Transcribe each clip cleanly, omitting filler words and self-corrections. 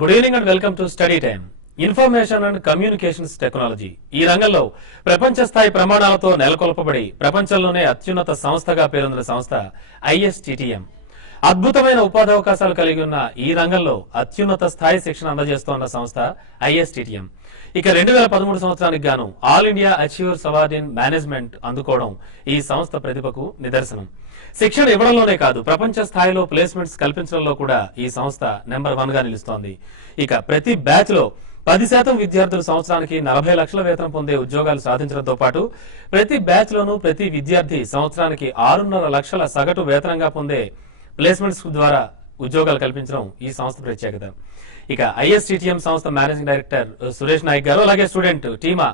Good evening and welcome to study time. Information and communications technology ఈ రంగంలో ప్రపంచ స్థాయి ప్రమాణాలతో నెలకొల్పబడి ప్రపంచంలోనే అత్యున్నత సంస్థగా పేరొందిన సంస్థ ఐఎస్టిటిఎం. అద్భుతమైన ఉపాధి అవకాశాలు కలిగి ఉన్న ఈ రంగంలో అత్యున్నత స్థాయి శిక్షణ అందజేస్తోన్న సంస్థ ఐఎస్టిటిఎం. ఇక 2013 సంవత్సరానికి గాను all India achievers award in management అందుకోవడం ఈ సంస్థ ప్రతిభకు నిదర్శనం. శిక్షణ ఇవ్వడంలోనే కాదు, ప్రపంచ స్థాయిలో ప్లేస్మెంట్స్ కల్పించడంలో కూడా ఈ సంస్థ నెంబర్ 1 గా నిలుస్తోంది. ఇక ప్రతి బ్యాచ్ లో 10% విద్యార్థులు సంవత్సరానికి 40 లక్షల వేతనం పొందే ఉద్యోగాలు సాధించడంతో పాటు ప్రతి బ్యాచ్ లోనూ ప్రతి విద్యార్థి సంవత్సరానికి 6.5 లక్షల సగటు వేతనంగా పొందే ప్లేస్మెంట్స్ ద్వారా ఉద్యోగాలు కల్పించడం ఈ సంస్థ ప్రత్యేకత. ఇక ఐఎస్టిటిఎం సంస్థ మేనేజింగ్ డైరెక్టర్ సురేష్ నాయక్ గారు, అలాగే స్టూడెంట్ టీమా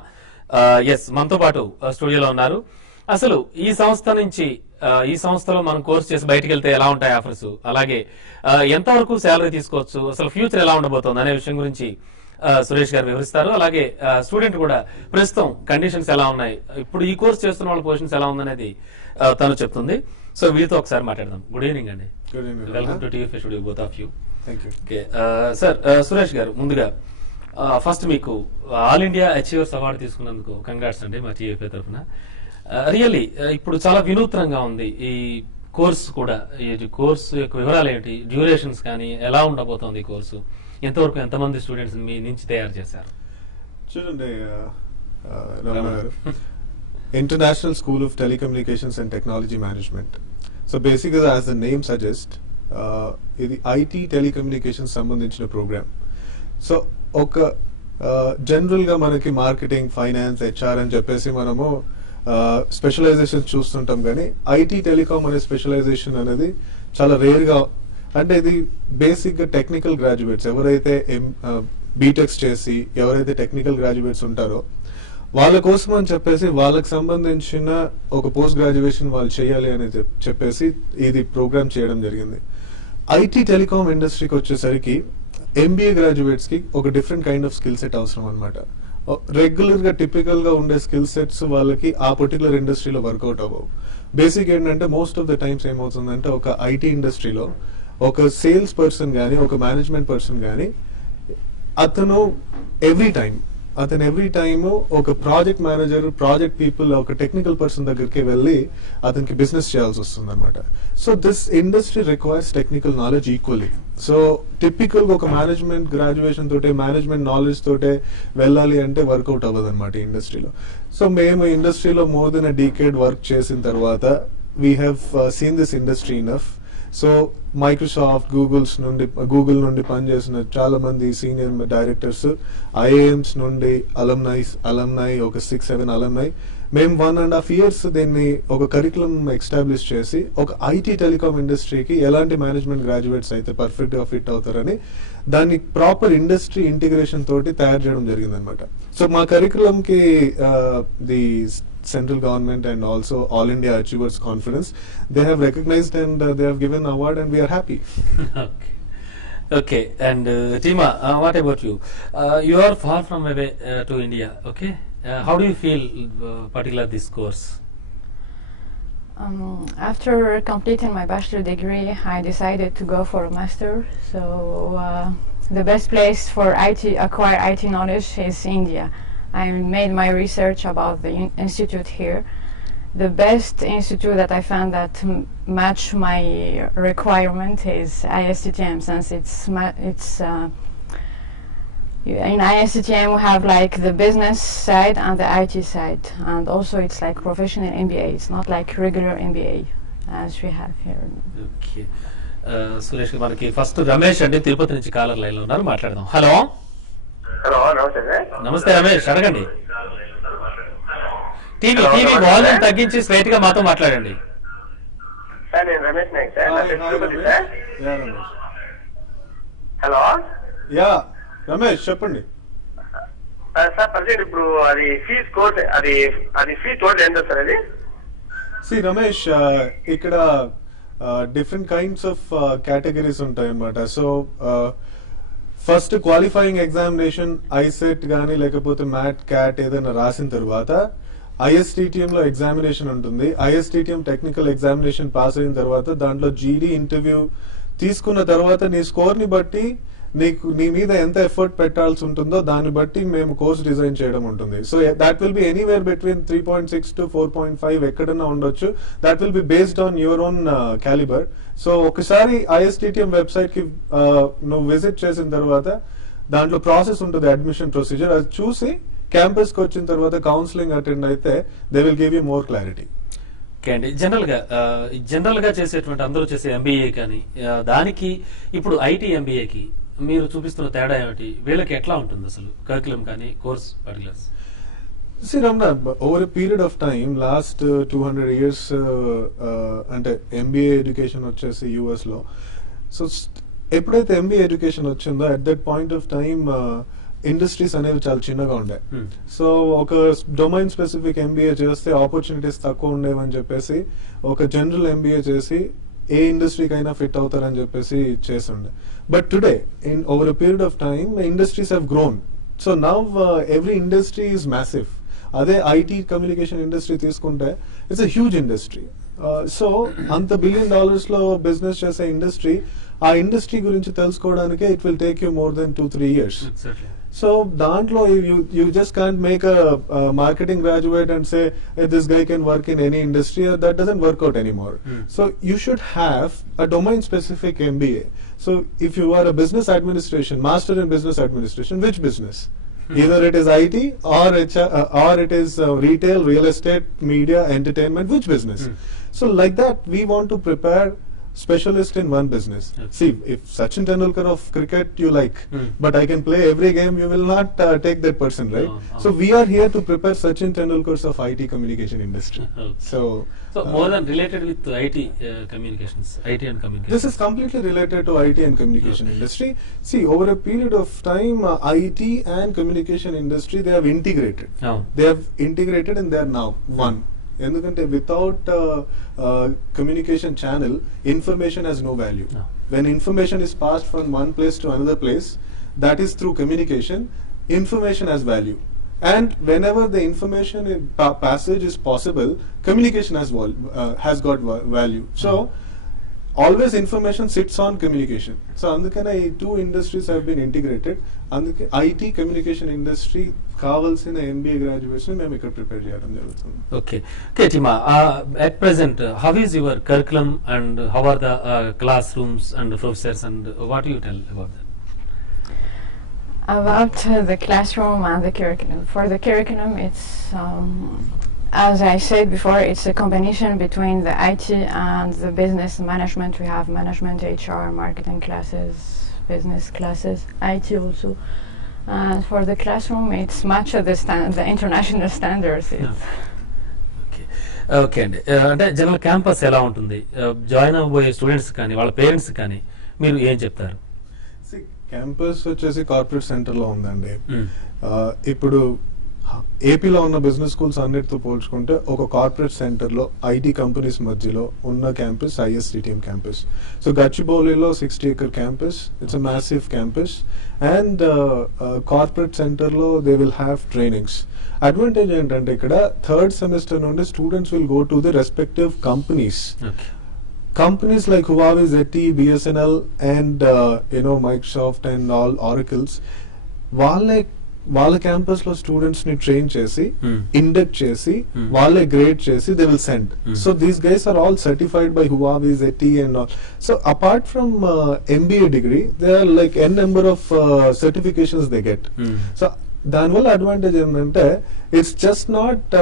మనతో పాటు స్టూడియోలో ఉన్నారు. అసలు ఈ సంస్థ నుంచి ఈ సంస్థలో మనం కోర్స్ చేసి బయటకు వెళ్తే ఎలా ఉంటాయి ఆఫర్స్, అలాగే ఎంతవరకు శాలరీ తీసుకోవచ్చు, అసలు ఫ్యూచర్ ఎలా ఉండబోతోంది అనే విషయం గురించి సురేష్ గారు వివరిస్తారు. అలాగే స్టూడెంట్ కూడా ప్రస్తుతం కండిషన్స్ ఎలా ఉన్నాయి, ఇప్పుడు ఈ కోర్స్ చేస్తున్న వాళ్ళ పొజిషన్స్ ఎలా ఉందనేది తను చెప్తుంది. సో వీరితో ఒకసారి మాట్లాడదాం. గుడ్ ఈవినింగ్ అండి. Welcome to TV studio both of you. Okay sir, Suresh గారు ముందుగా ఫస్ట్ మీకు ఆల్ ఇండియా అచీవర్స్ అవార్డు తీసుకున్నందుకు కంగ్రాట్స్ అండి మా టీవీ తరఫున. రియల్లీ ఇప్పుడు చాలా వినూత్నంగా ఉంది ఈ కోర్స్ కూడా. ఈ కోర్సు యొక్క వివరాలు ఏంటి, డ్యూరేషన్స్ కానీ ఎలా ఉండబోతోంది ఈ కోర్సు, ఎంతవరకు ఎంతమంది స్టూడెంట్స్ మీ నుంచి తయారు చేశారు? చూడండి international school of telecommunications and technology management. So బేసిక్గా యాజ్ ద నేమ్ సజెస్ట్ ఇది ఐటీ టెలికమ్యూనికేషన్ సంబంధించిన ప్రోగ్రామ్. సో ఒక జనరల్గా మనకి మార్కెటింగ్, ఫైనాన్స్, హెచ్ఆర్ అని చెప్పేసి మనము స్పెషలైజేషన్ చూస్తుంటాం, కానీ ఐటీ టెలికామ్ అనే స్పెషలైజేషన్ అనేది చాలా రేర్గా. అంటే ఇది బేసిక్గా టెక్నికల్ గ్రాడ్యుయేట్స్ ఎవరైతే బీటెక్స్ చేసి ఎవరైతే టెక్నికల్ గ్రాడ్యుయేట్స్ ఉంటారో వాళ్ళ కోసం అని చెప్పేసి వాళ్ళకి సంబంధించిన ఒక పోస్ట్ గ్రాడ్యుయేషన్ వాళ్ళు చేయాలి అని చెప్పేసి ఇది ప్రోగ్రామ్ చేయడం జరిగింది. ఐటీ టెలికామ్ ఇండస్ట్రీకి వచ్చేసరికి ఎంబీఏ గ్రాడ్యుయేట్స్ కి ఒక different kind of skill set అవసరం అనమాట. రెగ్యులర్ గా టిపికల్ గా ఉండే స్కిల్ సెట్స్ వాళ్ళకి ఆ పర్టికులర్ ఇండస్ట్రీలో వర్కౌట్ అవ్వవు. బేసిక్ ఏంటంటే మోస్ట్ ఆఫ్ ద టైమ్స్ ఏమవుతుందంటే ఒక ఐటీ ఇండస్ట్రీలో ఒక సేల్స్ పర్సన్ కానీ ఒక మేనేజ్మెంట్ పర్సన్ కానీ అతను ఎవ్రీ టైమ్ ఒక ప్రాజెక్ట్ మేనేజర్, ప్రాజెక్ట్ పీపుల్, ఒక టెక్నికల్ పర్సన్ దగ్గరికి వెళ్ళి అతనికి బిజినెస్ చేయాల్సి వస్తుంది అనమాట. So this industry requires technical knowledge equally. So typical గా ఒక మేనేజ్మెంట్ గ్రాడ్యుయేషన్ తోటే, మేనేజ్మెంట్ నాలెడ్జ్ తోటే వెళ్ళాలి అంటే వర్కౌట్ అవ్వదు అనమాట ఈ ఇండస్ట్రీలో. సో మేము ఇండస్ట్రీలో మోర్ దెన్ అ డీకేడ్ వర్క్ చేసిన తర్వాత we have seen this industry enough. So Microsoft, Google నుండి పనిచేసిన చాలా మంది సీనియర్ డైరెక్టర్స్, ఐఏఎమ్స్ నుండి అలమ్నై ఒక 6-7 అలమ్నై, మేము 1.5 years దీన్ని ఒక కరికులం ఎస్టాబ్లిష్ చేసి ఒక ఐటీ టెలికామ్ ఇండస్ట్రీకి ఎలాంటి మేనేజ్మెంట్ గ్రాడ్యుయేట్స్ అయితే పర్ఫెక్ట్ గా ఫిట్ అవుతారని దాన్ని ప్రాపర్ ఇండస్ట్రీ ఇంటిగ్రేషన్ తోటి తయారు చేయడం జరిగింది అనమాట. సో మా కరికులం కి the central government and also All India Achievers Conference, they have recognized and they have given award and we are happy. Okay. And Tima, what about you? You are far from away to India. Okay. How do you feel particular this course? After completing my bachelor degree, I decided to go for a master. So the best place for acquire IT knowledge is India. I made my research about the institute here. The best institute that I found that match my requirement is ISTTM, since in ISTTM we have like the business side and the IT side, and also it's like professional MBA. It's not like regular MBA as we have here. Okay. Suresh మనకి first Ramesh అండి తిరుపతి నుంచి caller line లో ఉన్నారు, మాట్లాడదాం. Hello. Hello, నమస్తే sir. నమస్తే రమేష్, అడగండి. TV volume తగ్గించి స్ట్రైట్ గా మాతో మాట్లాడండి. సార్ నేను రమేష్ నాయక్ సార్, నా పేరు Tirupati sir. Hello. Yeah Ramesh చెప్పండి. సార్ ప్రజెంట్ ఇప్పుడు అది ఫీజ్ కోర్స్ అది ఫీ టోటల్ ఎంత సార్ అది? సి రమేష్, ఇక్కడ డిఫరెంట్ కైండ్స్ ఆఫ్ కేటగిరీస్ ఉంటాయి అన్నమాట. So first qualifying examination ICET గానీ లేకపోతే మ్యాట్, క్యాట్ ఏదైనా రాసిన తర్వాత ఐఎస్టిటిఎం లో ఎగ్జామినేషన్ ఉంటుంది. ఐఎస్టిటిఎం టెక్నికల్ ఎగ్జామినేషన్ పాస్ అయిన తర్వాత దాంట్లో జీడీ ఇంటర్వ్యూ తీసుకున్న తర్వాత నీ స్కోర్ ని బట్టి నీ మీద ఎంత ఎఫర్ట్ పెట్టాల్సి ఉంటుందో దాన్ని బట్టి మేము కోర్స్ డిజైన్ చేయడం ఉంటుంది. So that will be anywhere between 3.6 to 4.5 ఎక్కడన్నా ఉండొచ్చు. That will be based on your own calibre. So ఒకసారి ISTTM వెబ్సైట్ కి నువ్వు విజిట్ చేసిన తర్వాత దాంట్లో ప్రాసెస్ ఉంటుంది, అడ్మిషన్ ప్రొసీజర్. అది చూసి క్యాంపస్ కి వచ్చిన తర్వాత కౌన్సిలింగ్ అటెండ్ అయితే they will give you more clarity. Okay అండి, జనరల్ గా చేసేటువంటి అందరూ చేసే MBA కానీ దానికి ఇప్పుడు IT MBAకి మీరు చూపిస్తున్న తేడా ఏమిటి? వీళ్ళకి ఎట్లా ఉంటుంది అసలు కరికులం కానీ course particulars? See Ramna, over a period of time, last 200 years అంటే MBA ఎడ్యుకేషన్ వచ్చేసి US లో, సో ఎప్పుడైతే MBA ఎడ్యుకేషన్ వచ్చిందో at that point of time industries అనేవి చాలా చిన్నగా ఉండే. సో ఒక డొమైన్ స్పెసిఫిక్ MBA చేస్తే ఆపర్చునిటీస్ తక్కువ ఉండేవని చెప్పేసి ఒక జనరల్ MBA చేసి ఏ ఇండస్ట్రీకి అయినా ఫిట్ అవుతారని చెప్పేసి చేస్తుండే. But today in over a period of time industries have grown. So now every industry is massive. అదే IT కమ్యూనికేషన్ ఇండస్ట్రీ తీసుకుంటే it's a huge industry. So అంత $1 billion లో బిజినెస్ చేసే ఇండస్ట్రీ, ఆ ఇండస్ట్రీ గురించి తెలుసుకోవడానికి it will take you more than 2-3 years. So దాంట్లో you just can't make a marketing graduate and say hey, this guy can work in any industry. That doesn't work out anymore. So you should have a domain specific MBA. So if you are a business administration, master in business administration, which business? Either it is IT or it is retail, real estate, media, entertainment, which business? So like that we want to prepare specialist in one business. See, if Sachin Tendulkar of cricket you like, but I can play every game, you will not take that person, right? So we are here to prepare Sachin Tendulkars of IT communication industry. So more than related with IT communications, IT and communications. This is completely related to IT and communication industry. See, over a period of time, IT and communication industry, they have integrated. They have integrated and they are now one. ఎందుకంటే without communication channel information has no value. When information is passed from one place to another place, that is through communication, information has value. And whenever the information passage is possible, communication has got value. So always information sits on communication. So అందుకనే ఈ two industries have been integrated. అందుకే IT communication industry కావాల్సిన MBA graduation మేము ఇక్కడ prepare చేయడం జరుగుతుంది. Okay, Tima, at present how is your curriculum and how are the classrooms and professors and what do you tell about that? About the classroom and the curriculum. For the curriculum, it's as I said before, it's a combination between the IT and the business management. We have management, HR, marketing classes, business classes, IT also. And for the classroom, it's much of the international standards. Okay అండి, అంటే general campus ఎలా ఉంటుంది? Join అవ్వబోయే students కానీ వాళ్ళ parents కానీ మీరు ఏం చెప్తారు? క్యాంపస్ వచ్చేసి కార్పొరేట్ సెంటర్ లో ఉందండి. ఇప్పుడు ఏపీలో ఉన్న బిజినెస్ స్కూల్స్ అన్నిటితో పోల్చుకుంటే ఒక కార్పొరేట్ సెంటర్ లో IT కంపెనీస్ మధ్యలో ఉన్న క్యాంపస్ ISTTM క్యాంపస్. సో గచ్చిబౌలిలో 60-acre campus, it's a massive campus. And corporate centre లో they will have trainings. Advantage ఏంటంటే ఇక్కడ థర్డ్ సెమిస్టర్ నుండి students will go to the respective companies. Companies like Huawei, ZTE, BSNL and Microsoft and all Oracles, వాళ్ళ campus లో students ని train చేసి induct చేసి వాళ్ళే గ్రేడ్ చేసి they will send. So these guys are all certified by Huawei, ZTE and all. So apart from MBA degree, there are like n number of certifications they get. So దానివల్ల advantage ఏంటంటే it's just not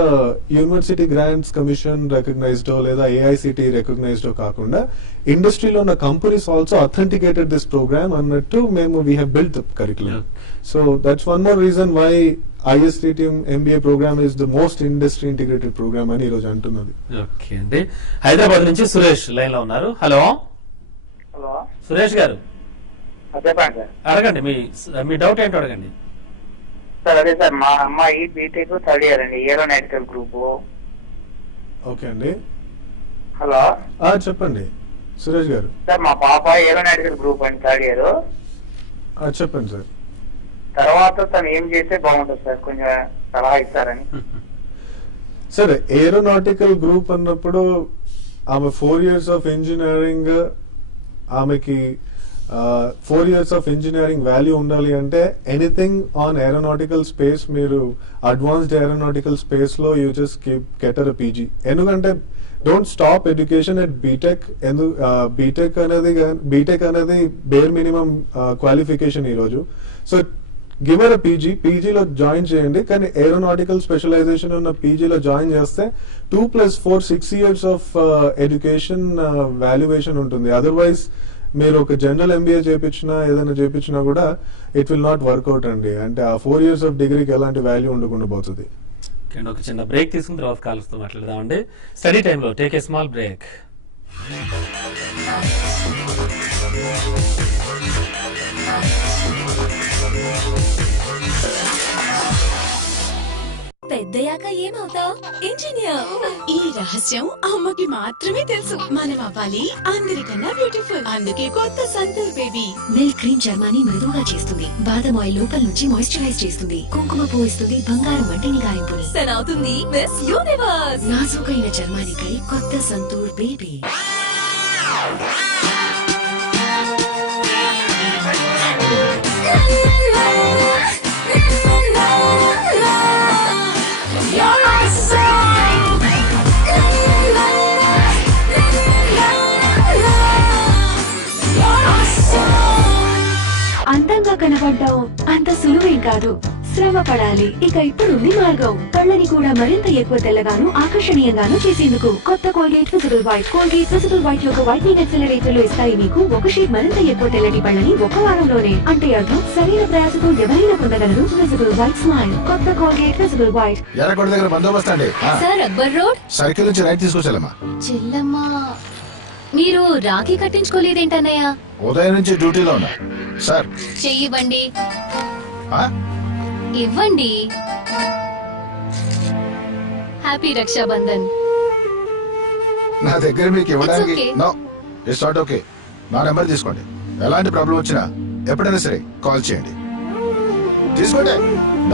university grants commission రికగ్నైజ్డో లేదా AICTE రికగ్నైజ్డో కాకుండా ఇండస్ట్రీలో ఉన్న companies also authenticated this programme అన్నట్టు మేము we have built the curriculum. So that's one more reason why ISTTM MBA programme is the most industry integrated programme అని ఈరోజు అంటున్నది. ఓకే అండి, హైదరాబాద్ నుంచి సురేష్ లైన్ లో ఉన్నారు. హలో సురేష్ గారు, అడగండి మీ డౌట్ ఏంటో అడగండి. సార్ అదే సార్, మా అమ్మాయి బీటెక్ థర్డ్ ఇయర్ అండి, ఏరోనాటికల్ గ్రూప్. ఓకే అండి, హలో చెప్పండి సురేష్ గారు. సార్ మా పాప ఏరోనాటికల్ గ్రూప్ అండి, థర్డ్ ఇయర్. చెప్పండి సార్. తర్వాత తను ఏం చేస్తే బాగుంటుంది సార్, కొంచెం సలహా ఇస్తారని. సరే, ఏరోనాటికల్ గ్రూప్ అన్నప్పుడు ఆమె 4 years ఆఫ్ ఇంజనీరింగ్, ఆమెకి 4 years ఆఫ్ ఇంజనీరింగ్ వాల్యూ ఉండాలి అంటే ఎనీథింగ్ ఆన్ ఏరోనాటికల్ స్పేస్ మీరు అడ్వాన్స్డ్ ఏరోనాటికల్ స్పేస్ లో యూ జస్ట్ గెటర్ పీజీ. ఎందుకంటే don't stop education at BTech. BTech అనేది బేర్ మినిమం క్వాలిఫికేషన్ ఈరోజు. సో గివర్ అ పీజీలో జాయిన్ చేయండి. కానీ ఏరోనాటికల్ స్పెషలైజేషన్ ఉన్న పీజీలో జాయిన్ చేస్తే 2+4 6 years ఆఫ్ ఎడ్యుకేషన్ వాల్యుయేషన్ ఉంటుంది. అదర్వైజ్ మీరు ఒక జనరల్ ఎంబీఏ చేయించినా ఏదైనా చేయించినా కూడా ఇట్ విల్ నాట్ వర్కౌట్ అండి. అంటే ఆ 4 years ఆఫ్ డిగ్రీకి ఎలాంటి వాల్యూ ఉండకుండా పోతుంది. ఒక చిన్న బ్రేక్ తీసుకున్న తర్వాత కాల్స్తో మాట్లాడదామండి. స్టడీ టైంలో టేక్ ఏ స్మాల్ బ్రేక్. పెద్దయాక ఏమవుతావు? ఇంజనీర్. ఈ రహస్యం అమ్మకి మాత్రమే తెలుసు. మనం అవ్వాలి అందరికన్నా బ్యూటిఫుల్. అందుకే కొత్త సంతూర్ బేబీ మిల్క్ క్రీమ్ చర్మాన్ని మృదువుగా చేస్తుంది. బాదం ఆయిల్ లోపల నుంచి మాయిశ్చరైజ్ చేస్తుంది. కుంకుమ పువ్వు ఇస్తుంది బంగారం వంటి నిగారింపుని. అవుతుంది మిస్ యూనివర్స్. నాజూకైన చర్మానికై కొత్త సంతూర్ బేబీ. అందంగా కనబడ్డావు అంత సులువేం కాదు. శ్రమ పడాలి. ఇక ఇప్పుడుంది మార్గం. కళ్ళని కూడా మరింత ఎక్కువ తెల్లగాను ఆకర్షణీయంగాను చేసేందుకు కొత్త Colgate visible white. Colgate visible white యొక్క వైట్నింగ్ యాక్సిలరేటర్లు ఇస్తాయి మీకు ఒక షేడ్ మరింత ఎక్కువ తెల్లటి పళ్ళని ఒక వారంలోనే. అంటే అర్థం సరైన ప్రయాసతో ఎవరైనా పొందగలరు విజిబుల్ వైట్ స్మైల్. కొత్త కోల్గేట్ విజిబుల్ వైట్. ఎర్రగొండ దగ్గర బందోబస్తు అండి. సార్ అక్బర్ రోడ్ సర్కిల్ నుంచి రైట్ తీసుకొచ్చాలమ్మా. చెల్లమ్మా మీరు రాఖీ కట్టించుకోలేదేంటన్నయ్య? ఉదయం నుంచి డ్యూటీలో ఉన్నా సార్. చెయ్యివ్వండి. ఇవ్వండి. హ్యాపీ రక్షాబంధన్. నా దగ్గర మీకు ఇవ్వడానికి It's okay. No it's not okay. నా నెంబర్ తీసుకోండి. ఎలాంటి ప్రాబ్లం వచ్చినా ఎప్పుడైనా సరే కాల్ చేయండి. తీసుకోండి.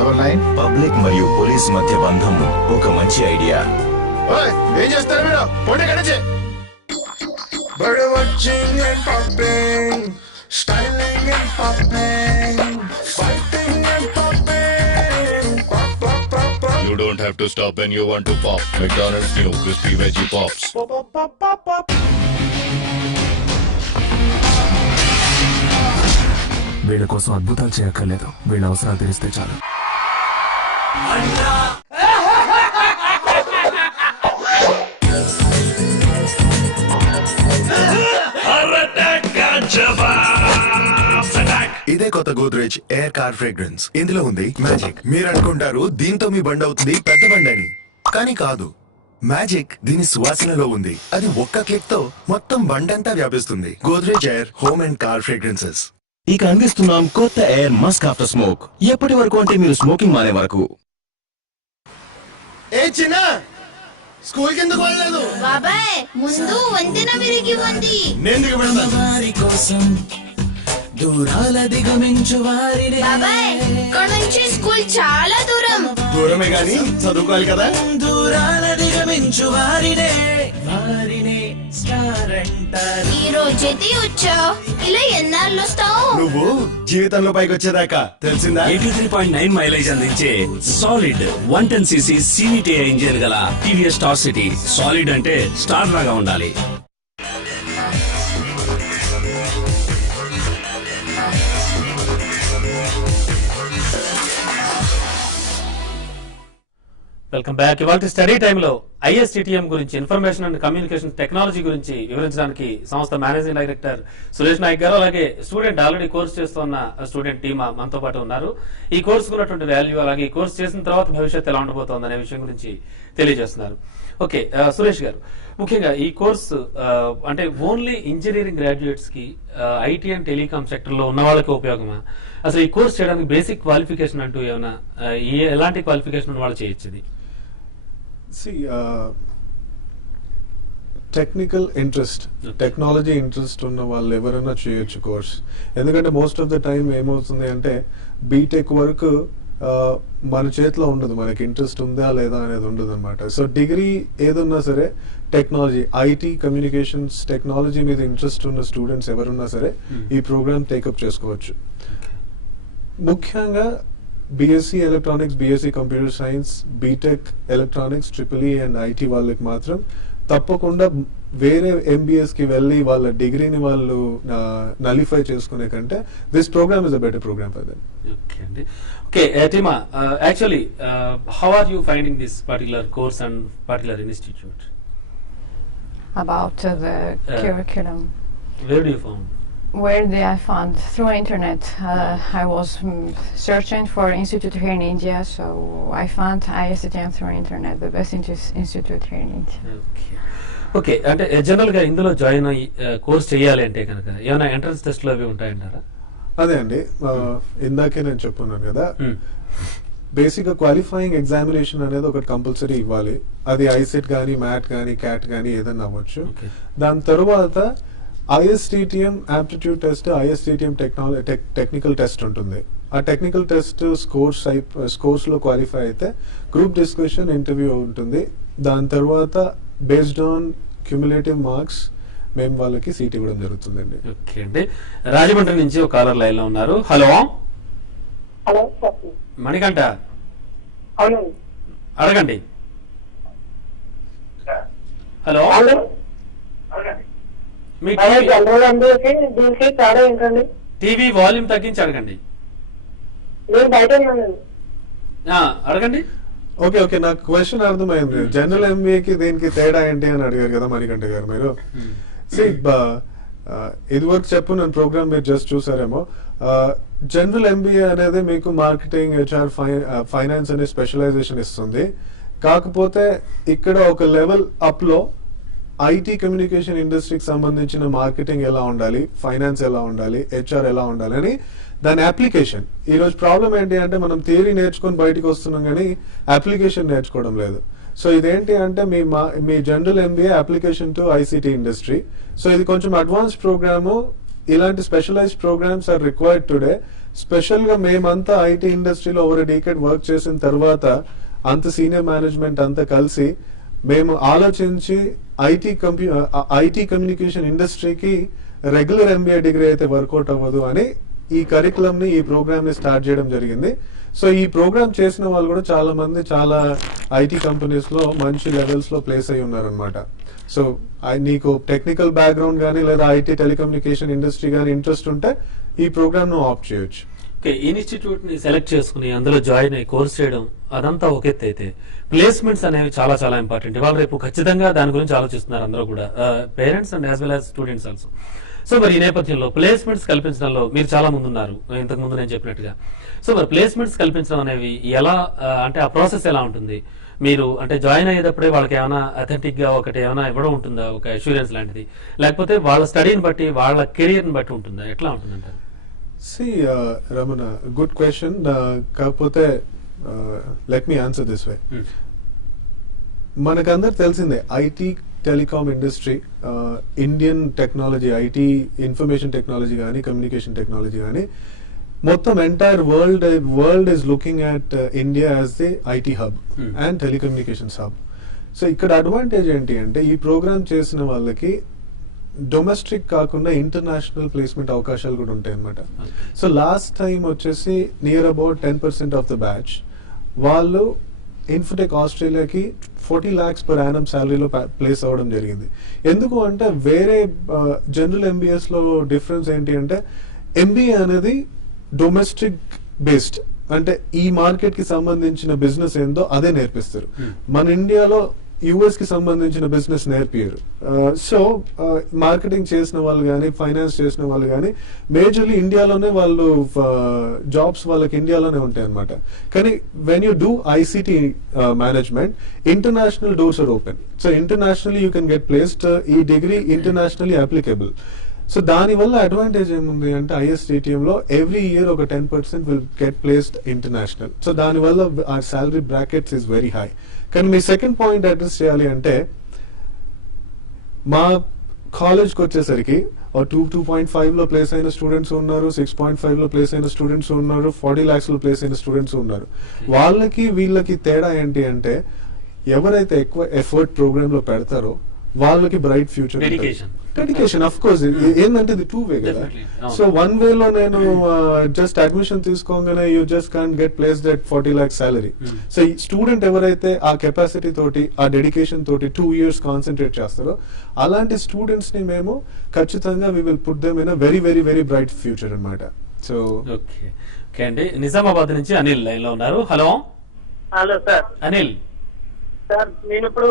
99. పబ్లిక్ మరియు పోలీస్ మధ్య బంధం ఒక మంచి ఐడియా. ఏం చేస్తారు మీరు? పోటీ కడిచే watching and popping, styling and popping, fighting and popping, pop, pop, pop, pop. You don't have to stop when you want to pop. McDonald's new crispy veggie pops. Pop, pop, pop, pop, pop. వీళ్ళ కోసం అద్భుతాలు చేయక్కర్లేదు. వీళ్ళ అవసరాలు తీరిస్తే చాలు. ఇదే కొత్త Godrej air car fragrance. ఇందులో ఉంది మ్యాజిక్. మీరు అనుకుంటారు దీంతో మీ బండి అవుతుంది పెద్ద బండి అని, కానీ కాదు. మ్యాజిక్ దీని సువాసనలో ఉంది. అది ఒక్క క్లిక్ తో మొత్తం బండంతా వ్యాపిస్తుంది. Godrej air home and car fragrances. ఇక అందిస్తున్నాం కొత్త ఎయిర్ మస్క్ ఆఫ్టర్ స్మోక్. ఎప్పటి వరకు అంటే మీరు స్మోకింగ్ మానే వరకు. ఏ చిన్న స్కూల్ కిందకు వెళ్ళలేదు బాబాయ్. ముందు వంతెన విరిగి ఉంది. నేను వారి కోసం దూరాల దిగమించు వారినే. బాబాయ్ ఇక్కడ నుంచి స్కూల్ చాలా దూరం. దూరమే గాని చదువుకోవాలి కదా. దూరాల దిగమించు వారినే వారినే స్టార్ అంటారు. ఈ రోజైతే వచ్చావు. ఇలా ఎన్నాళ్ళు వస్తావు? నువ్వు జీవితంలో పైకి వచ్చేదాకా తెలిసిందా? 83.9 మైలేజ్ అందించే సాలిడ్ 110cc CVT ఇంజిన్ గల టీవీఎస్ స్టార్ సిటీ. సాలిడ్ అంటే స్టార్ లాగా ఉండాలి. Welcome back. ఇవాళ స్టడీ టైంలో ISTTM గురించి, ఇన్ఫర్మేషన్ అండ్ కమ్యూనికేషన్ టెక్నాలజీ గురించి వివరించడానికి సంస్థ మేనేజింగ్ డైరెక్టర్ సురేష్ నాయక్ గారు, అలాగే స్టూడెంట్ ఆల్రెడీ కోర్స్ చేస్తున్న స్టూడెంట్ టీమ్ మనతో పాటు ఉన్నారు. ఈ కోర్సుకు ఉన్నటువంటి వాల్యూ, అలాగే ఈ కోర్స్ చేసిన తర్వాత భవిష్యత్తు ఎలా ఉండబోతోంది అనే విషయం గురించి తెలియజేస్తున్నారు. ఓకే సురేష్ గారు, ముఖ్యంగా ఈ కోర్సు అంటే ఓన్లీ ఇంజనీరింగ్ గ్రాడ్యుయేట్స్ కి ఐటీ అండ్ టెలికాం సెక్టర్ లో ఉన్న వాళ్ళకి ఉపయోగమా? అసలు ఈ కోర్స్ చేయడానికి బేసిక్ క్వాలిఫికేషన్ అంటూ ఏమైనా ఎలాంటి క్వాలిఫికేషన్ ఉన్న వాళ్ళు చేయొచ్చు? టెక్నికల్ ఇంట్రెస్ట్, టెక్నాలజీ ఇంట్రెస్ట్ ఉన్న వాళ్ళు ఎవరైనా చేయొచ్చు కోర్స్. ఎందుకంటే మోస్ట్ ఆఫ్ ద టైం ఏమవుతుంది అంటే బీటెక్ వరకు మన చేతిలో ఉండదు, మనకి ఇంట్రెస్ట్ ఉందా లేదా అనేది ఉండదు అనమాట. సో డిగ్రీ ఏదున్నా సరే టెక్నాలజీ, ఐటీ, కమ్యూనికేషన్స్, టెక్నాలజీ మీద ఇంట్రెస్ట్ ఉన్న స్టూడెంట్స్ ఎవరున్నా సరే ఈ ప్రోగ్రామ్ టేకప్ చేసుకోవచ్చు. ముఖ్యంగా BSc electronics, BSc computer science, BTech electronics, triple and IT వాళ్ళకి మాత్రం తప్పకుండా వేరే ఎంబీఎస్ కి వెళ్ళి వాళ్ళ డిగ్రీని వాళ్ళు నలిఫై చేసుకునే కంటే this programme is a better programme for them. Okay అండి. Okay Tima, actually how are you finding this particular course and particular institute? About the curriculum. Where do you found? Where did I found? Through internet. I was searching for institute here in India, so I found ISTM through internet, the best institute here in India. Okay. Okay, అంటే general గా ఇందులో join అయ్యి course చేయాలి అంటే కనుక ఏమైనా entrance test లో అవి ఉంటాయంటారా? అదే అండి, ఇందాకే నేను చెప్పున్నాను కదా, బేసిక్ గా క్వాలిఫైయింగ్ ఎగ్జామినేషన్ అనేది ఒకటి కంపల్సరీ ఇవ్వాలి. అది ఐసెట్ కానీ, మ్యాట్ కానీ, క్యాట్ కానీ ఏదైనా అవ్వచ్చు. దాని తర్వాత ISTM aptitude test, ISTM technical test ఉంటుంది. ఆ టెక్నికల్ టెస్ట్ స్కోర్స్ లో క్వాలిఫై అయితే గ్రూప్ డిస్కషన్, ఇంటర్వ్యూ ఉంటుంది. దాని తర్వాత బేస్డ్ ఆన్ క్యుములేటివ్ మార్క్స్ మేము వాళ్ళకి సీట్ ఇవ్వడం జరుగుతుందండి. ఓకే అండి. రాజమండ్రి నుంచి ఒక కాలర్ లైన్ లో ఉన్నారు. హలో హలో మణికంఠ, అవునండి, అడగండి. హలో, మీ జనరల్ ఎంబీఏకి దీనికి తేడా ఏంటండి? టీవీ వాల్యూమ్ తగ్గించి అడగండి. నేను బయట ఉన్నానండి. అడగండి. ఓకే ఓకే, నాకు క్వశ్చన్ అర్థమైంది. జనరల్ ఎంబీఏకి దీనికి తేడా ఏంటి అని అడిగారు కదా మణికంఠ గారు మీరు. ఇది వరకు చెప్పు నేను ప్రోగ్రామ్ మీరు జస్ట్ చూసారేమో. జనరల్ ఎంబీఏ అనేది మీకు మార్కెటింగ్, HR, ఫైనాన్స్ అనే స్పెషలైజేషన్ ఇస్తుంది. కాకపోతే ఇక్కడ ఒక లెవెల్ అప్ లో ఐటీ కమ్యూనికేషన్ ఇండస్ట్రీకి సంబంధించిన మార్కెటింగ్ ఎలా ఉండాలి, ఫైనాన్స్ ఎలా ఉండాలి, HR ఎలా ఉండాలి అని దాని అప్లికేషన్. ఈ రోజు ప్రాబ్లం ఏంటి అంటే మనం థియరీ నేర్చుకొని బయటకు వస్తున్నాం కానీ అప్లికేషన్ నేర్చుకోవడం లేదు. సో ఇదేంటి అంటే మీ general MBA application to ICT industry. So ఇది కొంచెం అడ్వాన్స్ ప్రోగ్రాము. ఇలాంటి specialised programmes are required today. Special గా మేమంతా ఐటీ ఇండస్ట్రీలో ఓవర్ డీకేడ్ వర్క్ చేసిన తర్వాత అంత సీనియర్ మేనేజ్మెంట్ అంతా కలిసి మేము ఆలోచించి ఐటీ కమ్యూనికేషన్ ఇండస్ట్రీకి రెగ్యులర్ ఎంబీఏ డిగ్రీ అయితే వర్కౌట్ అవ్వదు అని ఈ కరికులం ని, ఈ ప్రోగ్రామ్ ని స్టార్ట్ చేయడం జరిగింది. సో ఈ ప్రోగ్రామ్ చేసిన వాళ్ళు కూడా చాలా మంది చాలా ఐటీ కంపెనీస్ లో మంచి లెవెల్స్ లో ప్లేస్ అయి ఉన్నారనమాట. సో నీకు టెక్నికల్ బ్యాక్గ్రౌండ్ కానీ లేదా ఐటీ టెలికమ్యూనికేషన్ ఇండస్ట్రీ కానీ ఇంట్రెస్ట్ ఉంటే ఈ ప్రోగ్రామ్ ను ఆప్ట్ చేయొచ్చు. ఇన్స్టిట్యూట్ ని సెలెక్ట్ చేసుకుని అందులో జాయిన్ అయ్యి కోర్స్ చేయడం అదంతా ఒక ఎత్తు అయితే ప్లేస్మెంట్స్ అనేవి చాలా చాలా ఇంపార్టెంట్. ఇవాళ రేపు ఖచ్చితంగా దాని గురించి ఆలోచిస్తున్నారు అందరూ కూడా, parents and as well as students also. So మరి ఈ నేపథ్యంలో ప్లేస్మెంట్స్ కల్పించడంలో మీరు చాలా ముందు ఉన్నారు, ఇంతకు ముందు నేను చెప్పినట్టుగా. సో మరి ప్లేస్మెంట్స్ కల్పించడం అనేవి ఎలా, అంటే ఆ ప్రాసెస్ ఎలా ఉంటుంది? మీరు అంటే జాయిన్ అయ్యేటప్పుడే వాళ్ళకి ఏమైనా అథెంటిక్ గా ఒకటి ఏమైనా ఇవ్వడం ఉంటుందా, ఒక అష్యూరెన్స్ లాంటిది, లేకపోతే వాళ్ళ స్టడీని బట్టి వాళ్ళ కెరియర్ ని బట్టి ఉంటుందా, ఎట్లా ఉంటుంది అంటారు? Ramana, good question. కాకపోతే let me answer this way. మనకందరు తెలిసిందే IT telecom industry, Indian technology, IT information technology కానీ, కమ్యూనికేషన్ టెక్నాలజీ కానీ మొత్తం entire world is looking at India as the IT hub and telecommunications hub. So ఇక్కడ advantage ఏంటి అంటే ఈ ప్రోగ్రామ్ చేసిన వాళ్ళకి డొమెస్టిక్ కాకుండా ఇంటర్నేషనల్ ప్లేస్మెంట్ అవకాశాలు కూడా ఉంటాయి అన్నమాట. సో లాస్ట్ టైం వచ్చేసి near about 10% of the batch వాళ్ళు ఇన్ఫోటెక్ ఆస్ట్రేలియాకి 40 lakhs per annum శాలరీలో ప్లేస్ అవ్వడం జరిగింది. ఎందుకు అంటే వేరే జనరల్ ఎంబీఎస్ లో డిఫరెన్స్ ఏంటి అంటే ఎంబీఏ అనేది డొమెస్టిక్ బేస్డ్, అంటే ఈ మార్కెట్ కి సంబంధించిన బిజినెస్ ఏందో అదే నేర్పిస్తారు. మన ఇండియాలో యుఎస్ కి సంబంధించిన బిజినెస్ నేర్పియరు. సో మార్కెటింగ్ చేసిన వాళ్ళు కానీ, ఫైనాన్స్ చేసిన వాళ్ళు కానీ మేజర్లీ ఇండియాలోనే వాళ్ళు జాబ్స్ వాళ్ళకి ఇండియాలోనే ఉంటాయి అనమాట. కానీ when you do ICT management, international doors are open. So internationally you can get placed. ఈ డిగ్రీ ఇంటర్నేషనల్లీ అప్లికబుల్. సో దాని వల్ల అడ్వాంటేజ్ ఏముంది అంటే ISTM లో ఎవ్రీ ఇయర్ ఒక 10% will get placed international. So దాని వల్ల ఆ salary brackets is very high. కానీ మీ సెకండ్ పాయింట్ అడ్రస్ చేయాలి అంటే మా కాలేజ్కి వచ్చేసరికి 2.5 లో ప్లేస్ అయిన స్టూడెంట్స్ ఉన్నారు, 6.5 లో ప్లేస్ అయిన స్టూడెంట్స్ ఉన్నారు, 40 lakhs లో ప్లేస్ అయిన స్టూడెంట్స్ ఉన్నారు. వాళ్ళకి వీళ్ళకి తేడా ఏంటి అంటే ఎవరైతే ఎక్కువ ఎఫర్ట్ ప్రోగ్రామ్ లో పెడతారో వాళ్ళకి bright future. Dedication of course ఏంటంటే ఇది 2 వే కదా. సో 1 వేలో నేను జస్ట్ అడ్మిషన్ తీసుకోగానే you just can't get placed at 40 lakhs salary. So ఈ స్టూడెంట్ ఎవరైతే ఆ కెపాసిటీ తోటి ఆ డెడికేషన్ తోటి 2 years కాన్సన్ట్రేట్ చేస్తారో అలాంటి స్టూడెంట్స్ ని మేము ఖచ్చితంగా we will put them in a very very very bright future అన్నమాట. సో ఓకే అండి, నిజామాబాద్ నుంచి అనిల్ లైన్ లో ఉన్నారు. Hello sir. అనిల్ సార్ నేను ఇప్పుడు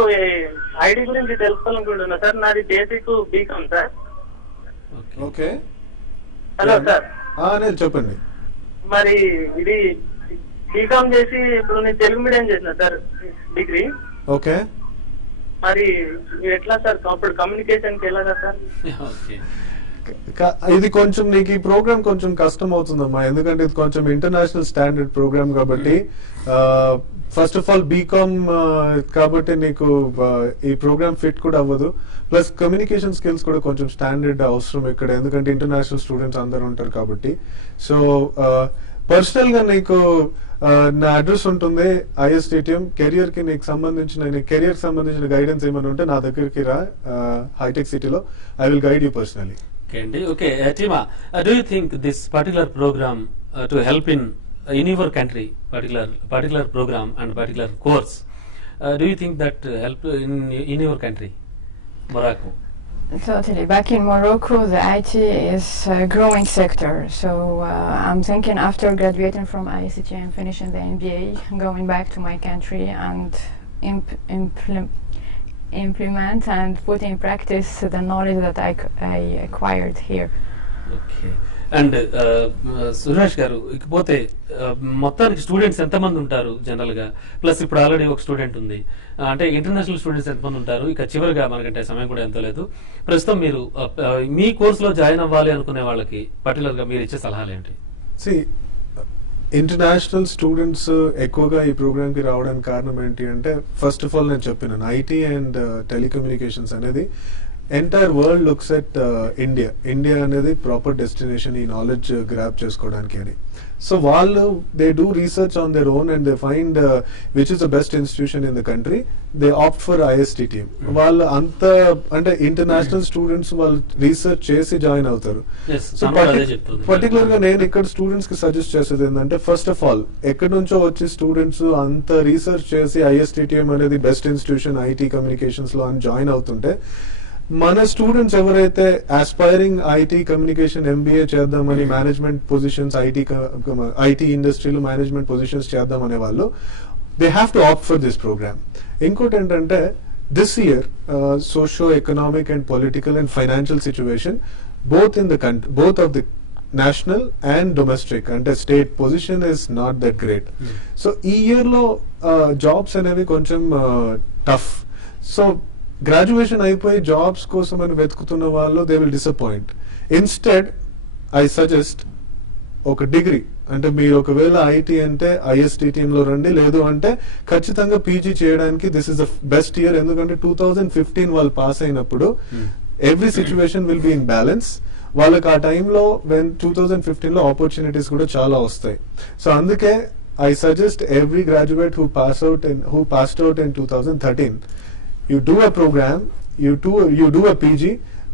ఐడి గురించి తెలుసుకోవాలనుకుంటున్నా సార్. నాది basic BCom sir. Okay hello sir. Anil చెప్పండి. మరి ఇది బీకామ్ చేసి ఇప్పుడు నేను తెలుగు మీడియం చేసిన సార్ డిగ్రీ. ఓకే మరి ఎట్లా సార్ ఇప్పుడు కమ్యూనికేషన్ కి ఎలాగా సార్? ఇది కొంచెం నీకు ఈ ప్రోగ్రామ్ కొంచెం కష్టం అవుతుందమ్మా, ఎందుకంటే ఇది కొంచెం ఇంటర్నేషనల్ స్టాండర్డ్ ప్రోగ్రామ్ కాబట్టి. ఫస్ట్ ఆఫ్ ఆల్ బీకామ్ కాబట్టి నీకు ఈ ప్రోగ్రామ్ ఫిట్ కూడా అవ్వదు. ప్లస్ కమ్యూనికేషన్ స్కిల్స్ కూడా కొంచెం స్టాండర్డ్ అవసరం ఇక్కడ, ఎందుకంటే ఇంటర్నేషనల్ స్టూడెంట్స్ అందరు ఉంటారు కాబట్టి. సో పర్సనల్ గా నీకు నా అడ్రస్ ఉంటుంది ISTTM. కెరియర్ కి నీకు సంబంధించిన కెరియర్ సంబంధించిన గైడెన్స్ ఏమైనా ఉంటే నా దగ్గరికి రా హైటెక్ సిటీలో. I will guide you personally. Okay, Tima, do you think this particular program to help in your country, particular program and particular course, do you think that help in your country, Morocco? Totally. Back in Morocco, the IT is a growing sector. So I'm thinking after graduating from ICT and finishing the MBA, going back to my country and implement and put in practice the knowledge that I acquired here. Okay. And Suresh గారు, ఇకపోతే మొత్తానికి students ఎంతమంది ఉంటారు general గా? Plus ఇప్పుడు already ఒక student ఉంది, అంటే ఇంటర్నేషనల్ స్టూడెంట్స్ ఎంతమంది ఉంటారు? ఇక చివరిగా మనకంటే సమయం కూడా ఎంతో లేదు, ప్రస్తుతం మీరు మీ కోర్సులో జాయిన్ అవ్వాలి అనుకునే వాళ్ళకి పర్టికులర్ గా మీరు ఇచ్చే సలహాలు ఏంటి? ఇంటర్నేషనల్ స్టూడెంట్స్ ఎక్కువగా ఈ ప్రోగ్రామ్ కి రావడానికి కారణం ఏంటి అంటే, ఫస్ట్ ఆఫ్ ఆల్ నేను చెప్పినాను ఐటీ అండ్ టెలికమ్యూనికేషన్స్ అనేది entire world looks at India అనేది ప్రాపర్ డెస్టినేషన్ ఈ నాలెడ్జ్ గ్రాప్ చేసుకోవడానికి అని. సో వాళ్ళు they do research on their own and they find which is the best institution in the country. They opt for ISTTM. వాళ్ళు అంత అంటే international students వాళ్ళు research చేసి జాయిన్ అవుతారు. సో పర్టికులర్ గా నేను ఇక్కడ స్టూడెంట్స్ కి సజెస్ట్ చేసేది ఏంటంటే, ఫస్ట్ ఆఫ్ ఆల్ ఎక్కడి నుంచో వచ్చి స్టూడెంట్స్ అంత రీసెర్చ్ చేసి ISTTM అనేది బెస్ట్ ఇన్స్టిట్యూషన్ ఐటీ కమ్యూనికేషన్స్ లో అని జాయిన్ అవుతుంటే, మన స్టూడెంట్స్ ఎవరైతే ఆస్పైరింగ్ ఐటీ కమ్యూనికేషన్ MBA చేద్దామని మేనేజ్మెంట్ పొజిషన్స్ ఐటీ ఇండస్ట్రీలో మేనేజ్మెంట్ పొజిషన్స్ చేద్దామనే వాళ్ళు they have to opt for this programme. ఇంకోటి ఏంటంటే, this year socio economic and political and financial situation both of the national and domestic అంటే state position is not that great. So ఈ year లో jobs అనేవి కొంచెం tough. So graduation అయిపోయి jobs కోసం అని వెతుకుతున్న వాళ్ళు they will disappoint. Instead I suggest ఒక డిగ్రీ, అంటే మీరు ఒకవేళ ఐటీ అంటే ISTTM లో రండి, లేదు అంటే ఖచ్చితంగా పీజీ చేయడానికి this is the best year. ఎందుకంటే 2015 వాళ్ళు పాస్ అయినప్పుడు every situation will be in balance. వాళ్ళకి ఆ టైంలో 2015 లో ఆపర్చునిటీస్ కూడా చాలా వస్తాయి. సో అందుకే I suggest every graduate who passed out in 2013, you do a program, you do a PG,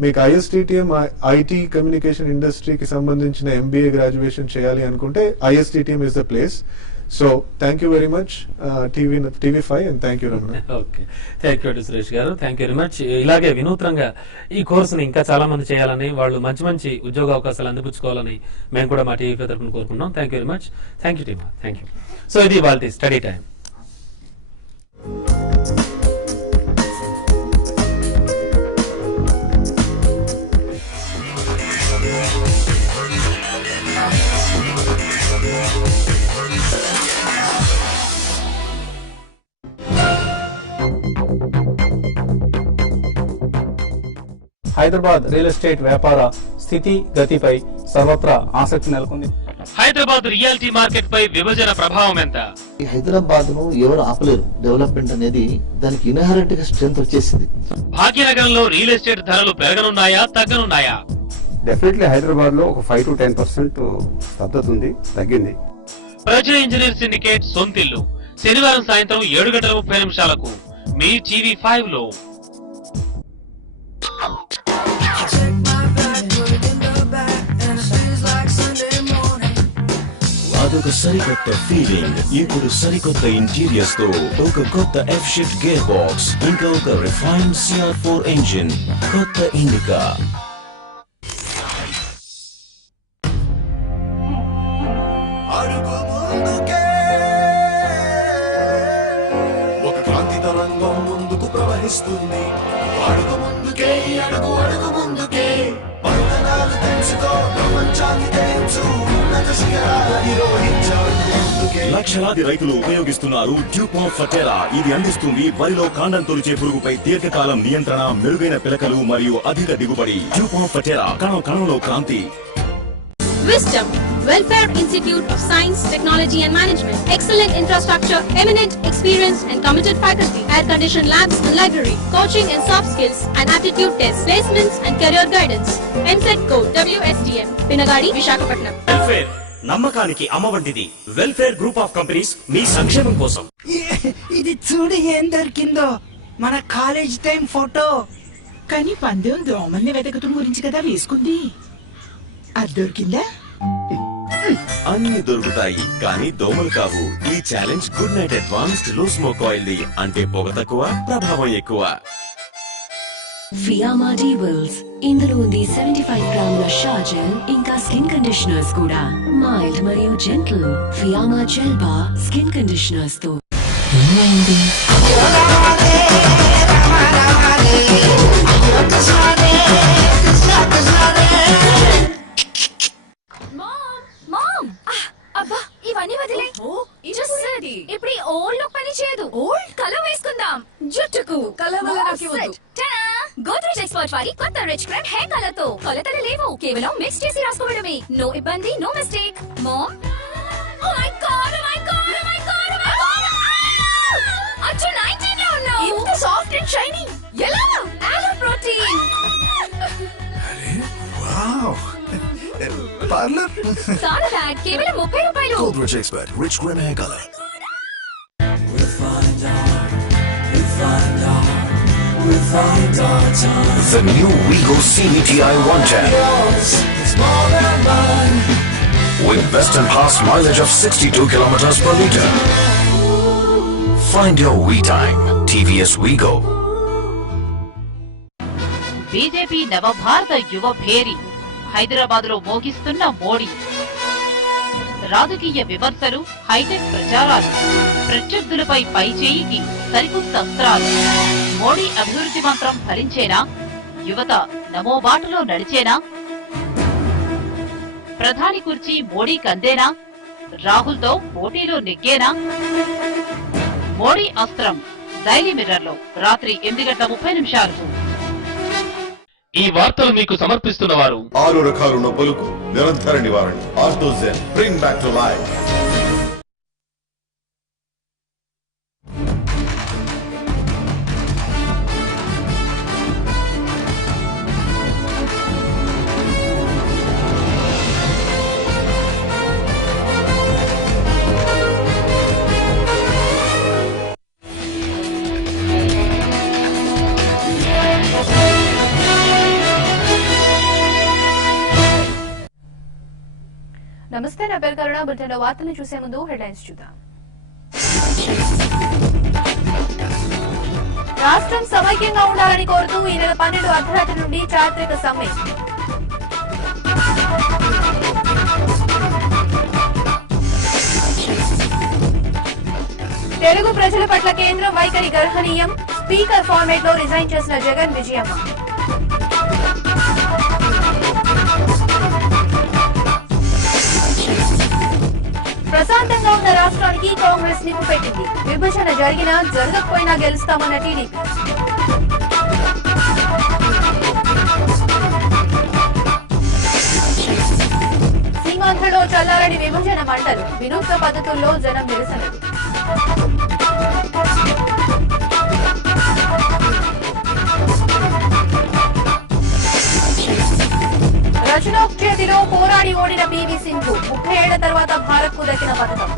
మీకు ISTTM ఐటీ కమ్యూనికేషన్ ఇండస్ట్రీకి సంబంధించిన MBA గ్రాడ్యుయేషన్ చేయాలి అనుకుంటే ISTTM is the place. So thank you very much TV5 and thank you Ramana. Okay, thank you Suresh గారు, thank you very much. ఇలాగే వినూత్నంగా ఈ కోర్సుని ఇంకా చాలా మంది చేయాలని, వాళ్ళు మంచి మంచి ఉద్యోగ అవకాశాలు అందిపుచ్చుకోవాలని మేము కూడా మా TV5 తరఫున కోరుకుంటున్నాం. Thank you very much. Thank you team, thank you. So ఇది వాళ్ళ study time. Hyderabad real estate వ్యాపార స్థితి గతిపై సర్వత్రా ఆసక్తి నెలకొంది. హైదరాబాద్ రియాలిటీ మార్కెట్ పై విభజన ప్రభావం ఎంత? ఈ హైదరాబాద్ ను ఎవరు ఆపలేరు. డెవలప్మెంట్ అనేది దానికి ఇన్హరెంట్ గా స్ట్రెంత్ వచ్చేసింది. భాగ్యనగరంలో రియల్ ఎస్టేట్ ధరలు పెరగనున్నాయా తగ్గనున్నాయా? డెఫినెట్లీ హైదరాబాద్ లో ఒక 5 to 10% స్తబ్దత ఉంది, తగ్గింది. ప్రజా ఇంజనీర్ సిండికేట్ సొంతిల్లు శనివారం సాయంత్రం 7:30 మీ TV5 లో. అదొక సరికొత్త ఫీలింగ్. ఇప్పుడు సరికొత్త ఇంటీరియర్స్ తో ఒక కొత్త ఎఫ్ షిఫ్ట్ గేర్ బాక్స్, ఇంకా ఒక రిఫైన్డ్ CR4 ఇంజిన్, కొత్త ఇండికా. ఒక క్రాంతి తరంగం ముందుకు ప్రవహిస్తుంది. అడుగు ముందుకే, అడుగు అడుగు ముందుకే, బంధనాలు తెంచుకో, ప్రపంచాన్ని తెంచు, ఉన్నత శిఖరాధిరోహించాలి. లక్షలాది రైతులు ఉపయోగిస్తున్నారు డ్యూపాంట్ ఫర్టెరా. ఇది అందిస్తుంది వరిలో కాండం తొలిచే పురుగుపై దీర్ఘకాలం నియంత్రణ, మెరుగైన పిలకలు మరియు అధిక దిగుబడి. డ్యూపాంట్ ఫర్టెరా, కణం కణంలో Kranti. Wisdom Welfare Institute of Science, Technology and Management. Excellent infrastructure, eminent experienced and committed faculty, air-conditioned labs and library, coaching and soft skills and aptitude tests, placements and career guidance. MSET code WSTM. Pinagadi, Visakhapatnam. Welfare నమ్మకానికి అమ్మ వంటిది. Welfare group of companies మీ సంక్షేమం కోసం. ఇది చూడు ఏం దొరికిందో, మన college time photo. కానీ పందెం దోమల్ని వెతకటం గురించి కదా వేసుకుంది. అది దొరికిందా? అన్ని దొరుకుతాయి కానీ దోమలు కావు. ఈ ఛాలెంజ్ గుడ్ నైట్ అడ్వాన్స్డ్ లో స్మోక్ ఆయిల్ ది. అంటే పొగ తక్కువ, ప్రభావం ఎక్కువ. ఫియామా డీవెల్స్ ఇందులో ఉంది 75 గ్రాముల షా జెల్, ఇంకా స్కిన్ కండిషనర్స్ కూడా. మైల్డ్ మరియు జెంటిల్ ఫియామా జెల్ బా స్కిన్ కండిషనర్స్ తో. అబ్బా ఇవన్నీ వదిలే. ఇప్పుడు ఈ ఓల్డ్ లుక్ పని చేయదు. ఓల్డ్ కలర్ వేసుకుందాం. జుట్టుకు కలర్ గోద్రేజ్ ఎక్స్పర్ట్ వారి కొత్త రిచ్ క్రాండ్ హెయిర్ కలర్ తో కొలతలు లేవు, కేవలం మిక్స్ చేసి రాసుకోవడమే. నో ఇబ్బంది, no mistake. Ma'am, oh my God, oh my God, oh my God, oh my God, అచ్చు 19 లో ఉన్నావు. ఇంత సాఫ్ట్ అండ్ షైనీ ఎలా? ఆలో ప్రోటీన్. వావ్, పార్లర్ సారా బ్యాగ్ కేవలం 30 రూపాయలు. Godrej Expert Rich Cream Hair Color. The new Wigo CVTi 110 with best in pass mileage of 62 kilometers per liter. Find your we time. TVS Wigo. BJP Navabharata Yuva భేరి Hyderabad లో మోగిస్తున్న మోడీ. రాజకీయ విమర్శలు, hitech ప్రచారాలు, ప్రత్యర్థులపై పైచేయికి సరికొత్త అస్త్రాలు. మోడీ అభివృద్ధి మంత్రం ఫలించేనా? యువత నమో బాటలో నడిచేనా? ప్రధాని కుర్చీ మోడీ కందేనా? రాహుల్ తో పోటీలో నెగ్గేనా? మోడీ అస్త్రం డైలీ మిర్రర్ లో రాత్రి 8:30 ఈ వార్తలు మీకు సమర్పిస్తున్న వారు 6 రకాల నొప్పులకు నిరంతర నివారణ. ఆర్థోజెన్ బ్రింగ్ బ్యాక్ టు లైఫ్. నమస్తే, నా పేరు కరుణ. బులెటిన్ వార్తలు చూసే ముందు హెడ్లైన్స్ చూద్దాం. రాష్ట్రం సమైక్యంగా ఉండాలని కోరుతూ ఈ నెల 12 అర్ధరాత్రి నుండి చారిత్రక సమ్మె. తెలుగు ప్రజల పట్ల కేంద్రం వైఖరి గర్హనీయం. స్పీకర్ ఫార్మేట్ లో రిజైన్ చేసిన జగన్ విజయమ్మ. ప్రశాంతంగా ఉన్న రాష్ట్రానికి కాంగ్రెస్ నిప్పు పెట్టింది. విభజన జరిగినా జరగకపోయినా గెలుస్తామన్న టీడీపీ. సీమాంధ్రలో చల్లారని విభజన మంటలు, వినూత్న పద్ధతుల్లో జనం నిరసనలు. రచనోక్ చేతిలో పోరాడి ఓడిన పీవీ సింధు 30 ఏళ్ల తర్వాత భారత్ కు దక్కిన పథకం.